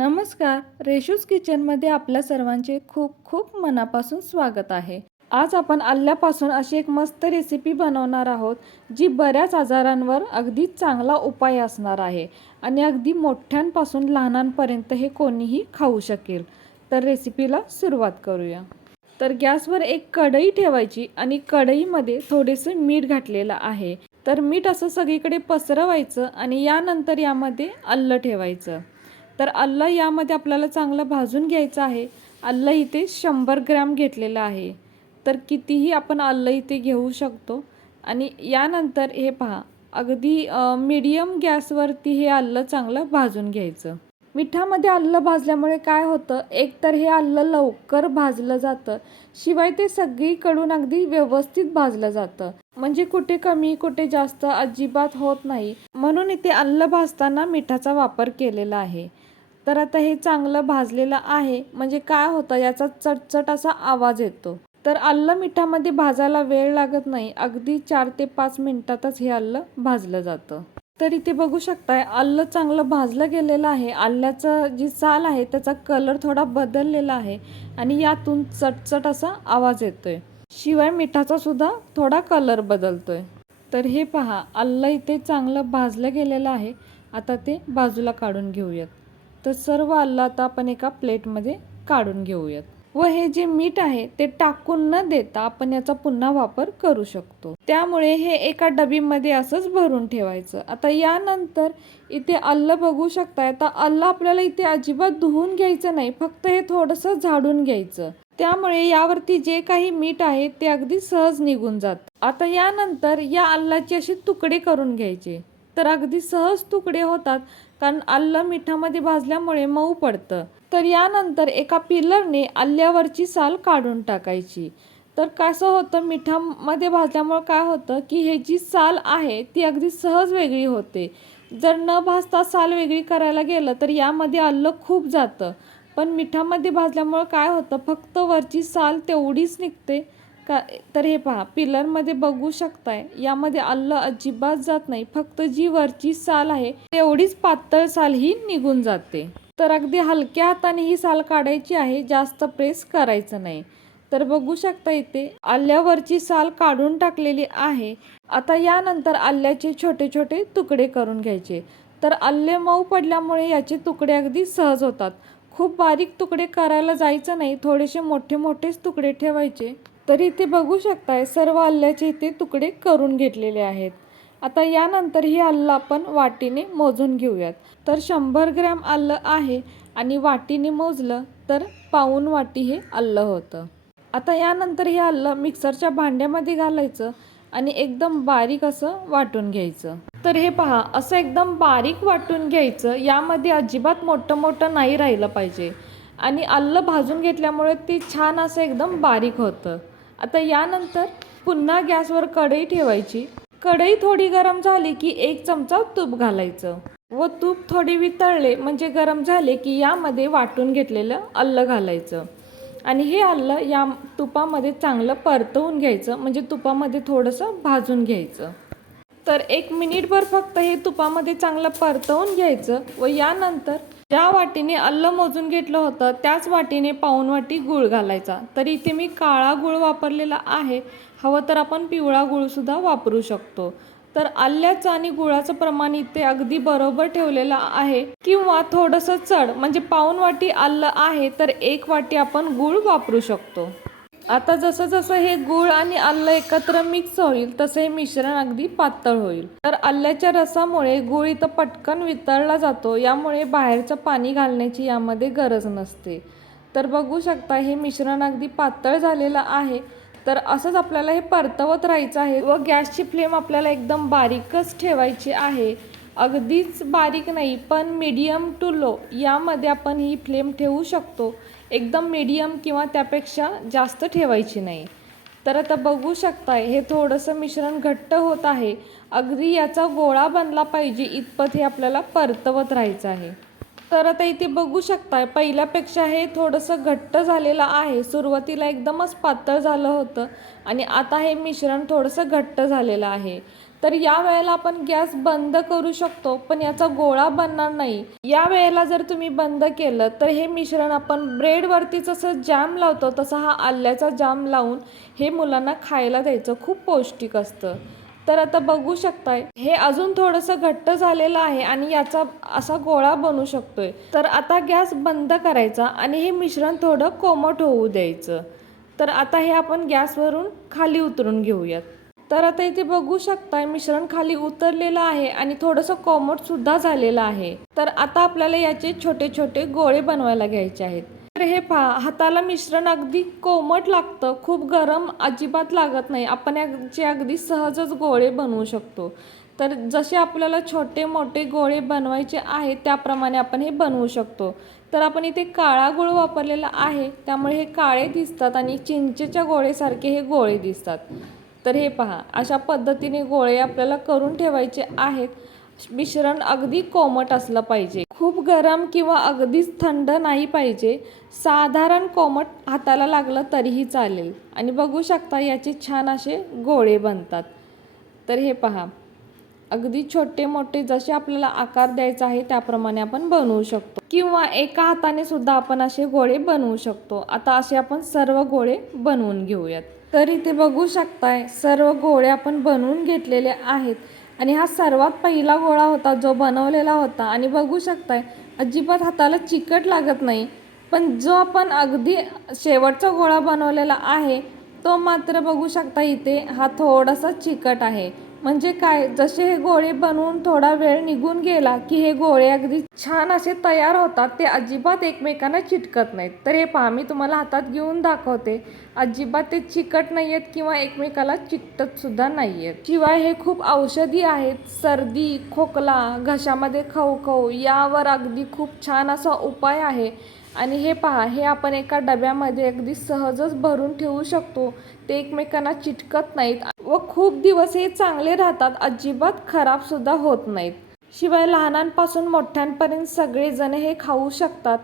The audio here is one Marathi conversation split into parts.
नमस्कार रेशूज किचनमध्ये आपल्या सर्वांचे खूप खूप मनापासून स्वागत आहे. आज आपण आल्यापासून अशी एक मस्त रेसिपी बनवणार आहोत जी बऱ्याच आजारांवर अगदी चांगला उपाय असणार आहे आणि अगदी मोठ्यांपासून लहानांपर्यंत हे कोणीही खाऊ शकेल. तर रेसिपीला सुरुवात करूया. तर गॅसवर एक कढई ठेवायची आणि कढईमध्ये थोडेसे मीठ घातलेलं आहे. तर मीठ असं सगळीकडे पसरवायचं आणि यानंतर यामध्ये अल्लं ठेवायचं. तर अल्ला यामध्ये आपल्याला चांगलं भाजून घ्यायचं आहे. अल्लं इथे शंभर ग्रॅम घेतलेलं आहे. तर कितीही आपण अल्लं इथे घेऊ शकतो. आणि यानंतर हे पहा अगदी मीडियम गॅसवरती हे अल्लं चांगलं भाजून घ्यायचं. मिठामध्ये अल्लं भाजल्यामुळे काय होतं? एक तर हे अल्लं लवकर भाजलं जातं. शिवाय ते सगळीकडून अगदी व्यवस्थित भाजलं जातं. म्हणजे कुठे कमी कुठे जास्त अजिबात होत नाही. म्हणून इथे अल्लं भाजताना मिठाचा वापर केलेला आहे. तर आता हे चांगलं भाजलेलं आहे. म्हणजे काय होतं याचा चटचट असा आवाज येतो. तर आलं मिठामध्ये भाजायला वेळ लागत नाही. अगदी चार ते पाच मिनिटातच हे आलं भाजलं जातं. तर इथे बघू शकताय आलं चांगलं भाजलं गेलेलं आहे. आल्याचं जी साल आहे त्याचा कलर थोडा बदललेला आहे आणि यातून चटचट असा आवाज येतोय. शिवाय मिठाचा सुद्धा थोडा कलर बदलतोय. तर हे पहा अल्ल इथे चांगलं भाजलं गेलेलं आहे. आता ते बाजूला काढून घेऊयात. तर सर्व आलं आता आपण एका प्लेटमध्ये काढून घेऊयात. व हे जे मीठ आहे ते टाकून न देता आपण याचा पुन्हा वापर करू शकतो. त्यामुळे हे एका डबीमध्ये असंच भरून ठेवायचं. आता यानंतर इथे अल्लं बघू शकताय आता अल्लं आपल्याला इथे अजिबात धुवून घ्यायचं नाही फक्त हे थोडंसं झाडून घ्यायचं. त्यामुळे यावरती जे काही मीठ आहे ते अगदी सहज निघून जात. आता यानंतर या अल्लाचे असे तुकडे करून घ्यायचे. तर अगदी सहज तुकडे होतात. कारण आलं मिठामध्ये भाजल्यामुळे मऊ पडतं. तर यानंतर एका पिलरने आल्यावरची साल काढून टाकायची. तर कसं होतं मिठामध्ये भाजल्यामुळे काय होतं की हे जी साल आहे ती अगदी सहज वेगळी होते. जर न भाजता साल वेगळी करायला गेलं तर यामध्ये आलं खूप जातं. पण मिठामध्ये भाजल्यामुळे काय होतं फक्त वरची साल तेवढीच निघते. का तर हे पहा पिलरमध्ये बघू शकताय यामध्ये अल्ल अजिबात जात नाही फक्त जी वरची साल आहे तेवढीच पातळ साल ही निघून जाते. तर अगदी हलक्या हाताने ही साल काढायची आहे जास्त प्रेस करायचं नाही. तर बघू शकता इथे आल्यावरची साल काढून टाकलेली आहे. आता यानंतर आल्याचे छोटे छोटे तुकडे करून घ्यायचे. तर आल्ले मऊ पडल्यामुळे याचे तुकडे अगदी सहज होतात. खूप बारीक तुकडे करायला जायचं नाही थोडेसे मोठे मोठेच तुकडे ठेवायचे. तर इथे बघू शकताय सर्व आल्याचे इथे तुकडे करून घेतलेले आहेत. आता यानंतर ही आलं आपण वाटीने मोजून घेऊयात. तर शंभर ग्रॅम आलं आहे आणि वाटीने मोजलं तर पाऊन वाटी हे आलं होतं. आता यानंतर हे आलं मिक्सरच्या भांड्यामध्ये घालायचं आणि एकदम बारीक असं वाटून घ्यायचं. तर हे पहा असं एकदम बारीक वाटून घ्यायचं यामध्ये अजिबात मोठं मोठं नाही राहिलं पाहिजे. आणि आलं भाजून घेतल्यामुळे ते छान असं एकदम बारीक होतं. आता यानंतर पुन्हा गॅसवर कढई ठेवायची. कढई थोडी गरम झाली की एक चमचा तूप घालायचं. व तूप थोडी वितळले म्हणजे गरम झाले की यामध्ये वाटून घेतलेलं अल्लं घालायचं. आणि हे अल्लं या तुपामध्ये चांगलं परतवून घ्यायचं म्हणजे तुपामध्ये थोडंसं भाजून घ्यायचं. तर एक मिनिटभर फक्त हे तुपामध्ये चांगलं परतवून घ्यायचं व यानंतर ज्या वाटीने अल्लं मोजून घेतलं होतं त्याच वाटीने पाऊन वाटी गूळ घालायचा. तर इथे मी काळा गूळ वापरलेला आहे. हवं तर आपण पिवळा गूळसुद्धा वापरू शकतो. तर आल्याचं आणि गुळाचं प्रमाण इथे अगदी बरोबर ठेवलेलं आहे. किंवा थोडंसं चढ म्हणजे पाऊन वाटी आलं आहे तर एक वाटी आपण गूळ वापरू शकतो. आता जसं जसं हे गूळ आणि आलं एकत्र मिक्स होईल तसं हे मिश्रण अगदी पातळ होईल. तर आल्याच्या रसामुळे गूळ इथं पटकन वितळला जातो यामुळे बाहेरचं पाणी घालण्याची यामध्ये गरज नसते. तर बघू शकता हे मिश्रण अगदी पातळ झालेलं आहे तर असंच आपल्याला हे परतवत राहायचं आहे व गॅसची फ्लेम आपल्याला एकदम बारीकच ठेवायची आहे. अगदीच बारीक नाही पण मीडियम टू लो यामध्ये आपण ही फ्लेम ठेवू शकतो. एकदम मीडियम किंवा त्यापेक्षा जास्त ठेवायची नाही. तर आता बघू शकताय हे थोडंसं मिश्रण घट्ट होत आहे. अगदी याचा गोळा बनला पाहिजे इतपत हे आपल्याला परतवत राहायचं आहे. तर आता इथे बघू शकताय पहिल्यापेक्षा हे थोडंसं घट्ट झालेलं आहे. सुरुवातीला एकदमच पातळ झालं होतं आणि आता हे मिश्रण थोडंसं घट्ट झालेलं आहे. तर या वेळेला आपण गॅस बंद करू शकतो पण याचा गोळा बनणार नाही. या वेळेला जर तुम्ही बंद केलं तर हे मिश्रण आपण ब्रेडवरती जसं जॅम लावतो तसा हा आल्याचा जाम लावून हे मुलांना खायला द्यायचं खूप पौष्टिक असतं. तर आता बघू शकताय हे अजून थोडंसं घट्ट झालेलं आहे आणि याचा असा गोळा बनू शकतोय. तर आता गॅस बंद करायचा आणि हे मिश्रण थोडं कोमट होऊ द्यायचं. तर आता हे आपण गॅसवरून खाली उतरून घेऊयात. तर आता इथे बघू शकताय मिश्रण खाली उतरलेलं आहे आणि थोडंसं कोमट सुद्धा झालेलं आहे. तर आता आपल्याला याचे छोटे छोटे गोळे बनवायला घ्यायचे आहेत. तर हे पहा हाताला मिश्रण अगदी कोमट लागतं खूप गरम अजिबात लागत नाही. आपण याचे अगदी सहजच गोळे बनवू शकतो. तर जसे आपल्याला छोटे मोठे गोळे बनवायचे आहेत त्याप्रमाणे आपण हे बनवू शकतो. तर आपण इथे काळा गुळ वापरलेला आहे त्यामुळे हे काळे दिसतात आणि चिंचेच्या गोळेसारखे हे गोळे दिसतात. तर हे पहा अशा पद्धतीने गोळे आपल्याला करून ठेवायचे आहेत. मिश्रण अगदी कोमट असलं पाहिजे. खूप गरम किंवा अगदीच थंड नाही पाहिजे. साधारण कोमट हाताला लागलं तरीही चालेल. आणि बघू शकता याचे छान असे गोळे बनतात. तर हे पहा अगदी छोटे मोठे जसे आपल्याला आकार द्यायचा आहे त्याप्रमाणे आपण बनवू शकतो. किंवा एका हाताने सुद्धा आपण असे गोळे बनवू शकतो. आता असे आपण सर्व गोळे बनवून घेऊयात. तर इथे बघू शकताय सर्व गोळे आपण बनवून घेतलेले आहेत. आणि हा सर्वात पहिला गोळा होता जो बनवलेला होता. आणि बघू शकताय अजिबात हाताला चिकट लागत नाही. पण जो आपण अगदी शेवटचा गोळा बनवलेला आहे तो मात्र बघू शकता इथे हा थोडासा चिकट आहे. म्हणजे काय जसे हे गोळे बनवून थोडा वेळ निघून गेला की हे गोळे अगदी छान असे तयार होतात ते अजिबात एकमेकांना चिटकत नाहीत. तर हे पहा मी तुम्हाला हातात घेऊन दाखवते. अजिबात ते चिकट नाही आहेत किंवा एकमेकाला चिकटत सुद्धा नाही आहेत शिवाय हे खूप औषधी आहेत. सर्दी खोकला घशामध्ये खवखव यावर अगदी खूप छान असा उपाय आहे. आणि हे पहा हे आपण एका डब्यामध्ये अगदी सहजच भरून ठेवू शकतो. ते एकमेकांना चिटकत नाहीत व खूप दिवस हे चांगले राहतात अजिबात खराब सुद्धा होत नाहीत. शिवाय लहानांपासून मोठ्यांपर्यंत सगळेजण हे खाऊ शकतात.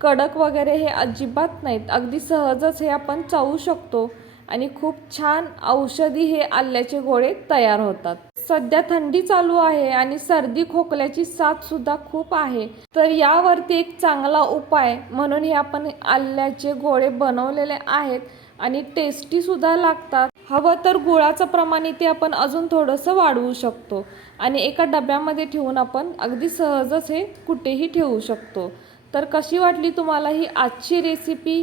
कडक वगैरे हे अजिबात नाहीत. अगदी सहजच हे आपण चावू शकतो. आणि खूप छान औषधी हे आल्याचे गोळे तयार होतात. सध्या थंडी चालू आहे आणि सर्दी खोकल्याची साथ सुद्धा खूप आहे. तर यावरती एक चांगला उपाय म्हणून हे आपण आल्याचे गोळे बनवलेले आहेत आणि टेस्टी सुद्धा लागतात. हवं तर गुळाचं प्रमाण इथे आपण अजून थोडंसं वाढवू शकतो आणि एका डब्यामध्ये ठेवून आपण अगदी सहजच हे कुठेही ठेवू शकतो. तर कशी वाटली तुम्हाला ही आजची रेसिपी